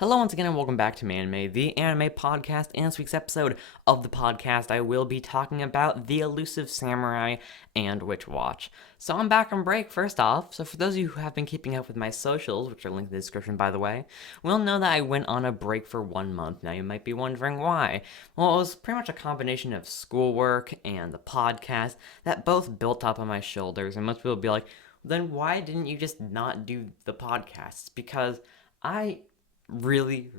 Hello once again and welcome back to MANIME, the anime podcast. In this week's episode of the podcast, I will be talking about the Elusive Samurai and Witch Watch. So I'm back on break first off, so for those of you who have been keeping up with my socials, which are linked in the description by the way, will know that I went on a break for 1 month. Now you might be wondering why. Well, it was pretty much a combination of schoolwork and the podcast that both built up on my shoulders, and most people will be like, then why didn't you just not do the podcasts? Because I really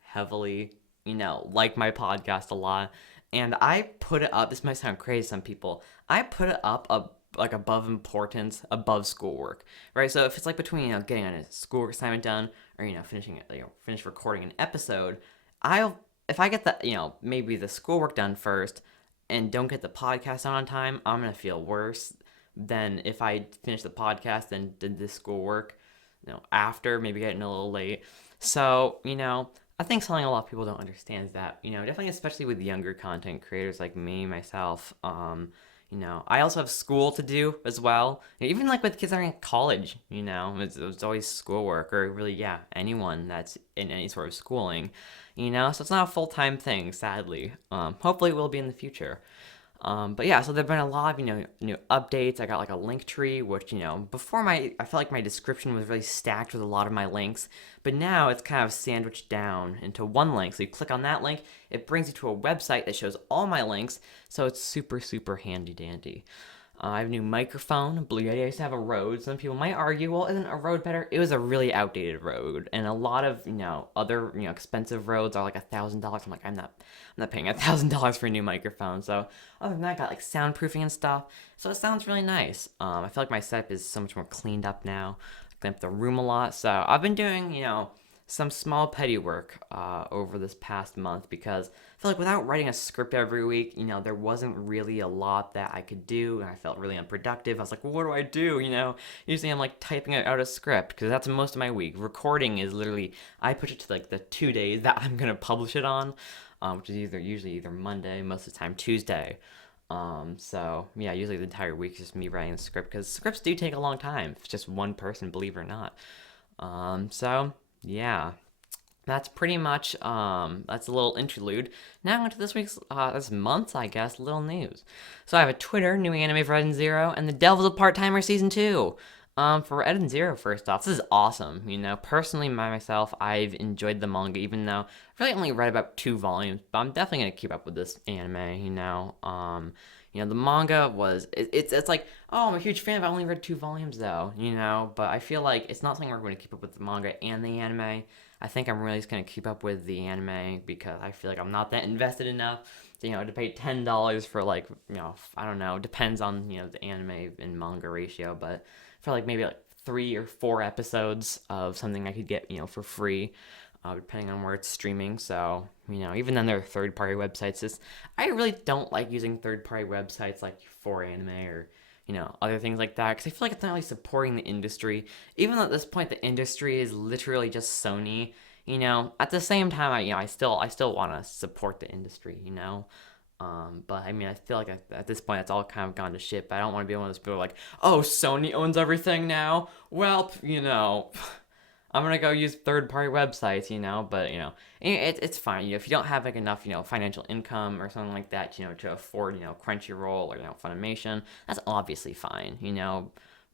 heavily, like my podcast a lot. And I put it up, this might sound crazy to some people, I put it up like above importance, above schoolwork, right? So if it's like between, getting a schoolwork assignment done or, finishing it, finish recording an episode, if I get the, maybe the schoolwork done first and don't get the podcast on time, I'm going to feel worse than if I finish the podcast and did the schoolwork after, maybe getting a little late. So, I think something a lot of people don't understand is that, definitely especially with younger content creators like me, myself, I also have school to do as well. Even like with kids that are in college, it's always schoolwork or really, yeah, anyone that's in any sort of schooling, so it's not a full-time thing, sadly. Hopefully it will be in the future. But yeah, so there've been a lot of, new updates. I got like a link tree, which, before I felt like my description was really stacked with a lot of my links, but now it's kind of sandwiched down into one link. So you click on that link, it brings you to a website that shows all my links, so it's super handy dandy. I have a new microphone. Blue Yeti. I used to have a Rode. Some people might argue, well, isn't a Rode better? It was a really outdated Rode, and a lot of other expensive Rodes are like $1,000. I'm like, I'm not paying $1,000 for a new microphone. So other than that, I got like soundproofing and stuff. So it sounds really nice. I feel like my setup is so much more cleaned up now. I cleaned up the room a lot. So I've been doing some small petty work over this past month because I feel like without writing a script every week, there wasn't really a lot that I could do, and I felt really unproductive. I was like, well, what do I do? Usually I'm like typing out a script because that's most of my week. Recording is literally, I push it to like the 2 days that I'm gonna publish it on, which is usually either Monday, most of the time Tuesday. So yeah, usually the entire week is just me writing the script because scripts do take a long time. It's just one person, believe it or not. So yeah, that's pretty much that's a little interlude. Now on to this week's this month's, I guess, little news. So I have a Twitter, new anime for Red and Zero, and The Devil's a Part-Timer Season 2. For Red and Zero, first off, this is awesome. Personally, myself, I've enjoyed the manga, even though I've really only read about 2 volumes, but I'm definitely gonna keep up with this anime. The manga was it's like, oh, I'm a huge fan, but I only read 2 volumes though. But I feel like it's not something we're going to keep up with the manga and the anime. I think I'm really just going to keep up with the anime because I feel like I'm not that invested enough to pay $10 for like, I don't know, depends on, the anime and manga ratio, but for like maybe like 3 or 4 episodes of something I could get, for free, depending on where it's streaming. So, even then there are third-party websites. I really don't like using third-party websites like for anime or, other things like that because I feel like it's not really supporting the industry. Even though at this point the industry is literally just Sony, at the same time, I still want to support the industry, But I mean, I feel like at this point, it's all kind of gone to shit. But I don't want to be one of those people like, oh, Sony owns everything now. Well, I'm gonna go use third-party websites, but it's fine. If you don't have like enough, financial income or something like that, to afford, Crunchyroll or Funimation, that's obviously fine,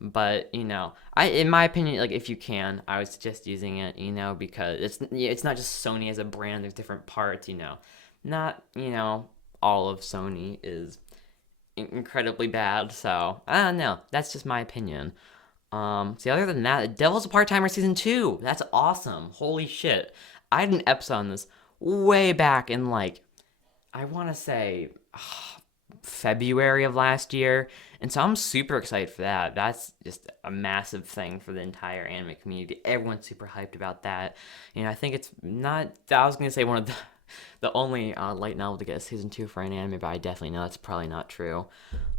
But in my opinion, like if you can, I would suggest using it, because it's not just Sony as a brand. There's different parts, Not all of Sony is incredibly bad. So I don't know. That's just my opinion. See, other than that, Devil's a Part-Timer Season 2. That's awesome. Holy shit. I had an episode on this way back in, like, I want to say February of last year. And so I'm super excited for that. That's just a massive thing for the entire anime community. Everyone's super hyped about that. I think it's not, I was going to say one of the only light novel to get a season 2 for an anime, but I definitely know that's probably not true.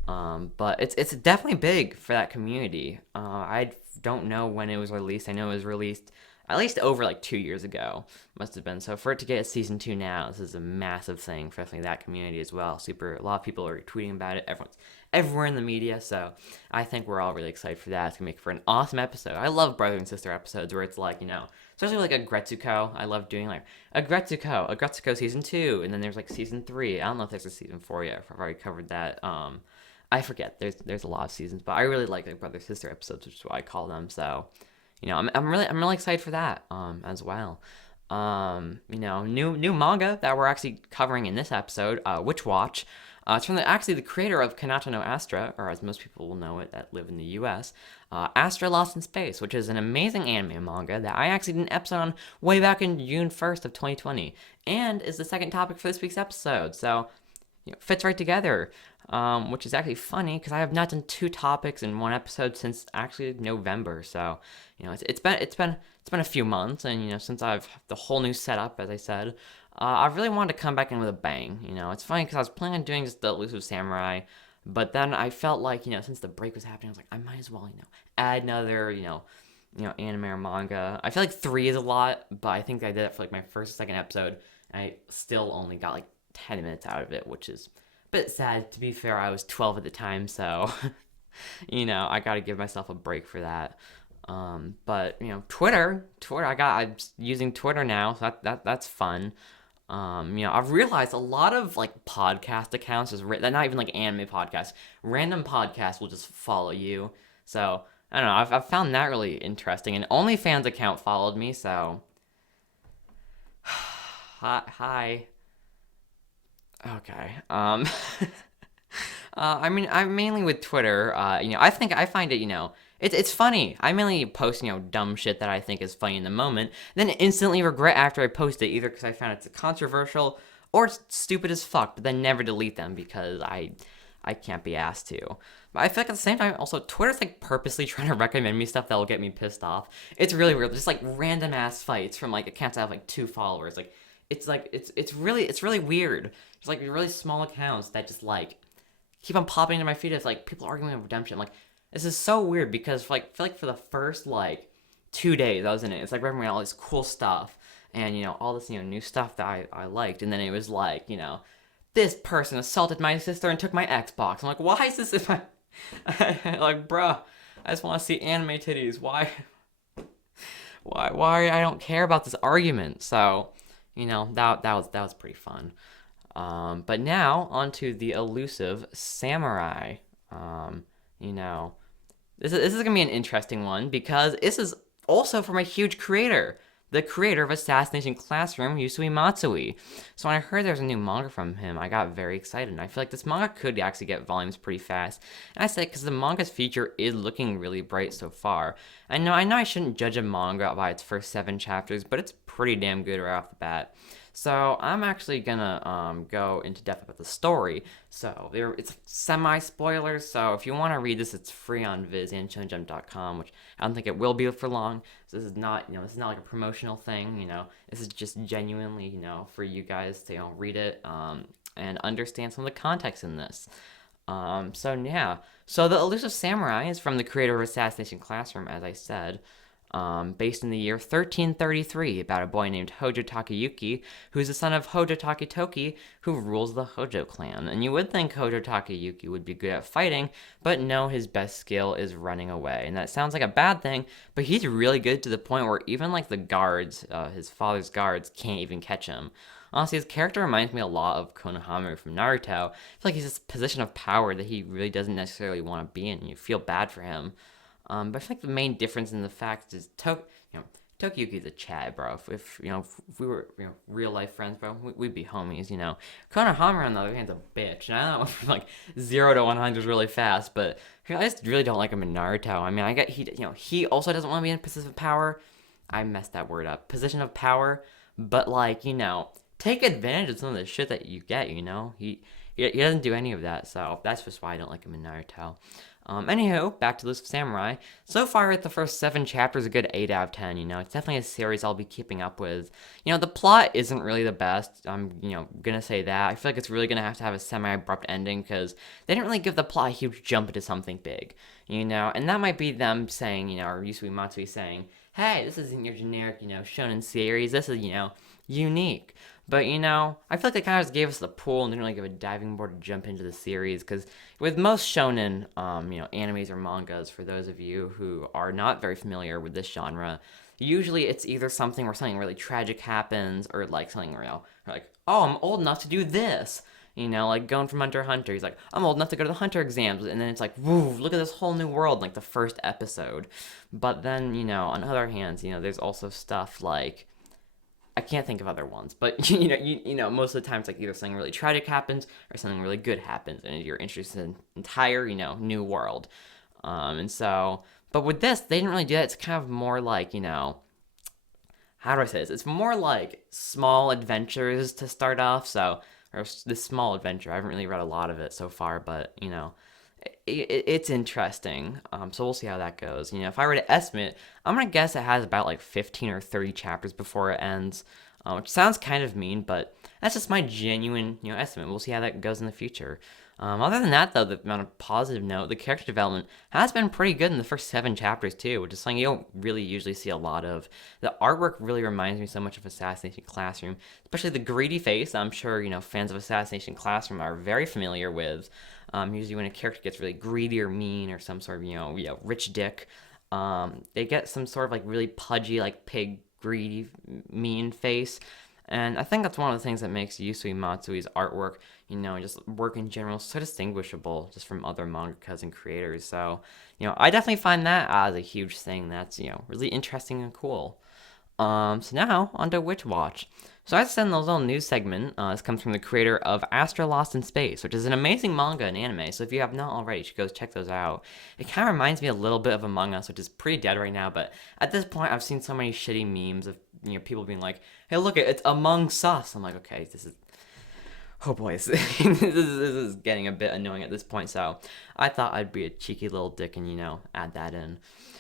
But it's definitely big for that community. I don't know when it was released. I know it was released at least over like 2 years ago. Must have been. So for it to get a season 2 now, this is a massive thing for definitely that community as well. A lot of people are tweeting about it. Everyone's everywhere in the media. So I think we're all really excited for that. It's gonna make for an awesome episode. I love brother and sister episodes where it's like, especially like a Gretsuko. I love doing like a Gretsuko season 2, and then there's like season 3. I don't know if there's a season 4 yet. If I've already covered that. I forget. There's a lot of seasons, but I really like the brother sister episodes, which is what I call them. So, I'm really excited for that as well. New manga that we're actually covering in this episode, Witch Watch. It's from the creator of Kanata no Astra, or as most people will know it that live in the U.S., Astra Lost in Space, which is an amazing anime manga that I actually did an episode on way back in June 1st of 2020, and is the second topic for this week's episode. So, fits right together. Which is actually funny because I have not done 2 topics in one episode since actually November. So, it's been a few months, and since I've the whole new setup, as I said, I really wanted to come back in with a bang. It's funny because I was planning on doing just the Elusive Samurai, but then I felt like since the break was happening, I was like, I might as well add another anime or manga. I feel like 3 is a lot, but I think I did it for like my first or second episode, and I still only got like 10 minutes out of it, which is bit sad. To be fair, I was 12 at the time, so I gotta give myself a break for that. But Twitter, I'm using Twitter now, so that's fun. I've realized a lot of like podcast accounts, they're not even like anime podcasts, random podcasts will just follow you. So I don't know, I've found that really interesting. And OnlyFans account followed me, so hi. Okay. I'm mainly with Twitter. I find it, it's funny. I mainly post, dumb shit that I think is funny in the moment, then instantly regret after I post it, either because I found it's controversial or it's stupid as fuck, but then never delete them because I can't be asked to. But I feel like at the same time, also, Twitter's like purposely trying to recommend me stuff that will get me pissed off. It's really weird. Just like random ass fights from like accounts that have like 2 followers. Like, it's really weird. There's like really small accounts that just like keep on popping into my feed as like people arguing about redemption. Like, this is so weird because I feel like for the first like 2 days I was in it, it's like recommending all this cool stuff and all this new stuff that I liked, and then it was like this person assaulted my sister and took my Xbox. I'm like, why is this in my like, bruh, I just want to see anime titties. Why I don't care about this argument. So that was pretty fun. But now onto the Elusive Samurai. This is gonna be an interesting one because this is also from a huge creator, the creator of Assassination Classroom, Yusui Matsui. So when I heard there's a new manga from him, I got very excited. And I feel like this manga could actually get volumes pretty fast. And I say because the manga's future is looking really bright so far. I know I shouldn't judge a manga by its first 7 chapters, but it's pretty damn good right off the bat. So I'm actually gonna go into depth about the story. So it's semi-spoilers. So if you want to read this, it's free on Viz and shonenjump.com, which I don't think it will be for long. So this is not like a promotional thing. This is just genuinely for you guys to read it and understand some of the context in this. So the Elusive Samurai is from the creator of Assassination Classroom, as I said. Based in the year 1333, about a boy named Hojo Takayuki, who's the son of Hojo Takitoki, who rules the Hojo clan. And you would think Hojo Takayuki would be good at fighting, but no, his best skill is running away. And that sounds like a bad thing, but he's really good to the point where even like the guards, his father's guards, can't even catch him. Honestly, his character reminds me a lot of Konohamaru from Naruto. I feel like he's this position of power that he really doesn't necessarily want to be in. You feel bad for him. But I feel like the main difference in the fact is Tokiyuki's a Chad, bro. If we were real life friends, bro, we'd be homies. Konohamaru on the other hand's a bitch, and I know from like 0 to 100 really fast, but I just really don't like him in Naruto. I mean, I get he also doesn't want to be in a position of power. I messed that word up. Position of power, but like take advantage of some of the shit that you get. He doesn't do any of that, so that's just why I don't like him in Naruto. Anywho, back to Elusive Samurai. So far, at the first 7 chapters, a good 8 out of 10. It's definitely a series I'll be keeping up with. The plot isn't really the best. I'm, gonna say that. I feel like it's really gonna have to have a semi-abrupt ending because they didn't really give the plot a huge jump into something big. And that might be them saying, or Yusui Matsui saying, hey, this isn't your generic, shonen series. This is, unique. But, I feel like they kind of just gave us the pool and didn't really give a diving board to jump into the series. Because with most shonen, animes or mangas, for those of you who are not very familiar with this genre, usually it's either something where something really tragic happens, or like something where, like, oh, I'm old enough to do this. Like going from Hunter x Hunter, he's like, I'm old enough to go to the Hunter exams, and then it's like, woo, look at this whole new world, like the first episode. But then, on other hands, there's also stuff like, I can't think of other ones, but most of the time it's like either something really tragic happens or something really good happens, and you're interested in entire, new world. And so, but with this, they didn't really do that. It's kind of more like, how do I say this? It's more like small adventures to start off. So, or this small adventure. I haven't really read a lot of it so far, but it's interesting. So we'll see how that goes. If I were to estimate, I'm gonna guess it has about like 15 or 30 chapters before it ends, which sounds kind of mean, but that's just my genuine, estimate. We'll see how that goes in the future. Other than that, though, on a positive note, the character development has been pretty good in the first 7 chapters, too, which is something you don't really usually see a lot of. The artwork really reminds me so much of Assassination Classroom, especially the greedy face. I'm sure, fans of Assassination Classroom are very familiar with. Usually when a character gets really greedy or mean or some sort of, rich dick, they get some sort of, like, really pudgy, like, pig, greedy, mean face. And I think that's one of the things that makes Yusui Matsui's artwork, just work in general, so distinguishable just from other mangakas and creators. So, I definitely find that as a huge thing that's, really interesting and cool. So now, on to Witch Watch. So I said in the little news segment, this comes from the creator of Astra Lost in Space, which is an amazing manga and anime, so if you have not already, you should go check those out. It kind of reminds me a little bit of Among Us, which is pretty dead right now, but at this point, I've seen so many shitty memes of, people being like, hey, look, it's Among Us. I'm like, okay, this is... Oh boy, this is getting a bit annoying at this point, so I thought I'd be a cheeky little dick and, add that in.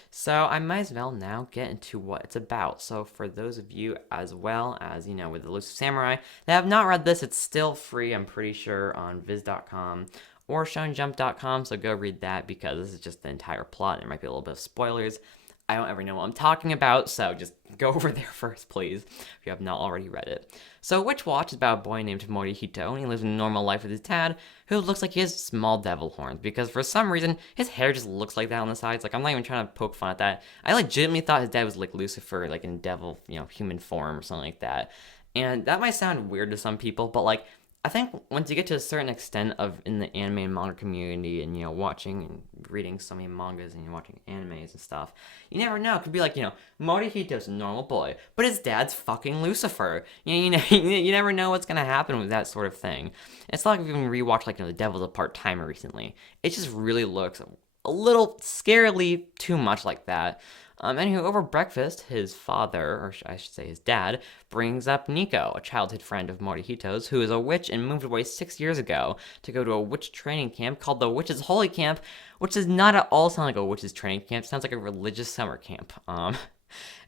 So I might as well now get into what it's about. So for those of you as well as, with Elusive Samurai that have not read this, it's still free, I'm pretty sure, on Viz.com or ShonenJump.com, so go read that because this is just the entire plot. There might be a little bit of spoilers. I don't ever know what I'm talking about, so just go over there first, please, if you have not already read it. So Witch Watch is about a boy named Morihito, and he lives a normal life with his dad, who looks like he has small devil horns, because for some reason, his hair just looks like that on the sides. Like, I'm not even trying to poke fun at that. I legitimately thought his dad was like Lucifer, like in devil, human form or something like that. And that might sound weird to some people, but like, I think once you get to a certain extent of in the anime and manga community and, watching and reading so many mangas and you're watching animes and stuff, you never know. It could be like, Morihito's a normal boy, but his dad's fucking Lucifer. You never know what's going to happen with that sort of thing. It's like if you even rewatched, like, The Devil's a Part-Timer recently. It just really looks a little scarily too much like that. Anywho, over breakfast, his father, or I should say his dad, brings up Nico, a childhood friend of Morihito's, who is a witch and moved away 6 years ago to go to a witch training camp called the Witch's Holy Camp, which does not at all sound like a witch's training camp. It sounds like a religious summer camp.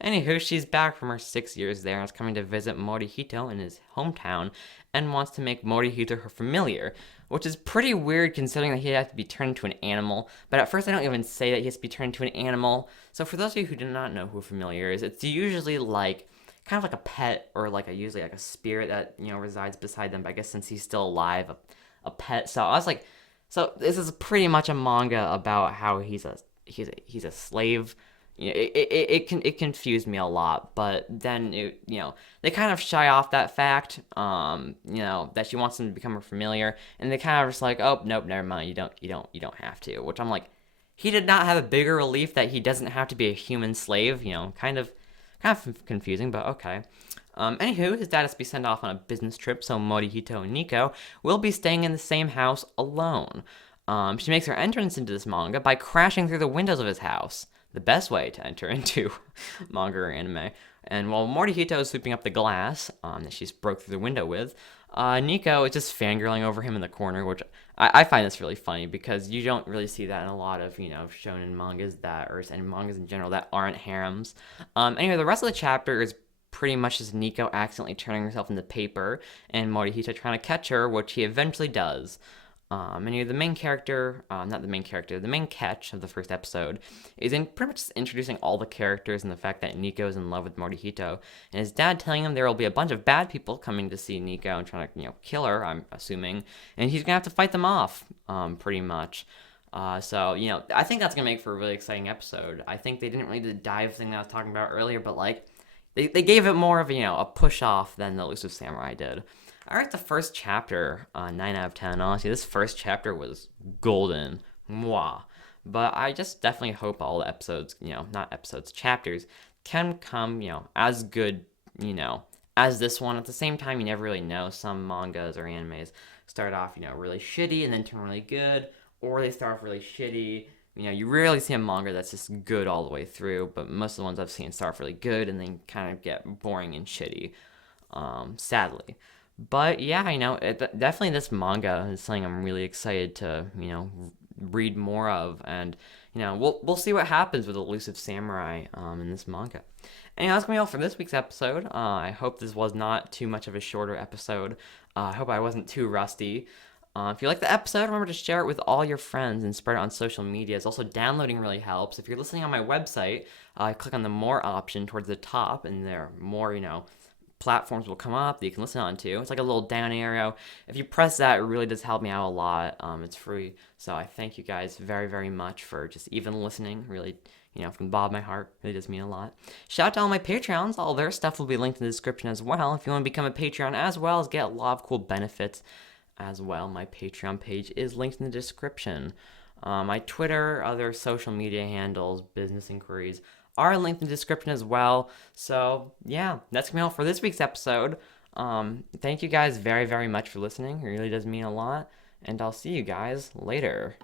Anywho, she's back from her 6 years there and is coming to visit Morihito in his hometown and wants to make Morihito her familiar, which is pretty weird considering that he'd have to be turned into an animal. But at first, I don't even say that he has to be turned into an animal. So for those of you who do not know who a familiar is, it's usually like kind of like a pet or like usually like a spirit that resides beside them. But I guess since he's still alive, a pet. So I was like, so this is pretty much a manga about how he's a slave. It confused me a lot, but then they kind of shy off that fact, that she wants him to become her familiar, and they kind of just like, oh nope, never mind, you don't have to. Which I'm like, he did not have a bigger relief that he doesn't have to be a human slave. Kind of confusing, but okay. Anywho, his dad has to be sent off on a business trip, so Morihito and Nico will be staying in the same house alone. She makes her entrance into this manga by crashing through the windows of his house. The best way to enter into manga or anime. And while Morihito is sweeping up the glass that she's broke through the window with, Nico is just fangirling over him in the corner, which I find this really funny because you don't really see that in a lot of, shonen mangas and mangas in general that aren't harems. Anyway, the rest of the chapter is pretty much just Nico accidentally turning herself into paper and Morihito trying to catch her, which he eventually does. And the main character, the main catch of the first episode is in pretty much introducing all the characters and the fact that Nico is in love with Morihito, and his dad telling him there will be a bunch of bad people coming to see Nico and trying to, kill her, I'm assuming, and he's gonna have to fight them off, pretty much. So, I think that's going to make for a really exciting episode. I think they didn't really do the dive thing that I was talking about earlier, but like, they gave it more of a push off than the Elusive Samurai did. I read the first chapter, 9 out of 10. Honestly, this first chapter was golden. Mwah. But I just definitely hope all the episodes, not episodes, chapters, can come, as good, as this one. At the same time, you never really know. Some mangas or animes start off, really shitty and then turn really good, or they start off really shitty. You rarely see a manga that's just good all the way through, but most of the ones I've seen start off really good and then kind of get boring and shitty, sadly. But yeah, definitely this manga is something I'm really excited to, read more of, and we'll see what happens with Elusive Samurai in this manga. And that's gonna be all for this week's episode. I hope this was not too much of a shorter episode. I hope I wasn't too rusty. If you like the episode, remember to share it with all your friends and spread it on social media. It's also downloading really helps. If you're listening on my website, click on the more option towards the top, and there are more, platforms will come up that you can listen on to. It's like a little down arrow. If you press that, it really does help me out a lot. It's free. So I thank you guys very, very much for just even listening. Really, from the bottom of my heart, really does mean a lot. Shout out to all my Patreons. All their stuff will be linked in the description as well. If you want to become a Patreon as well as get a lot of cool benefits as well, my Patreon page is linked in the description. My Twitter, other social media handles, business inquiries are linked in the description as well. So yeah, that's gonna be all for this week's episode. Thank you guys very, very much for listening. It really does mean a lot. And I'll see you guys later.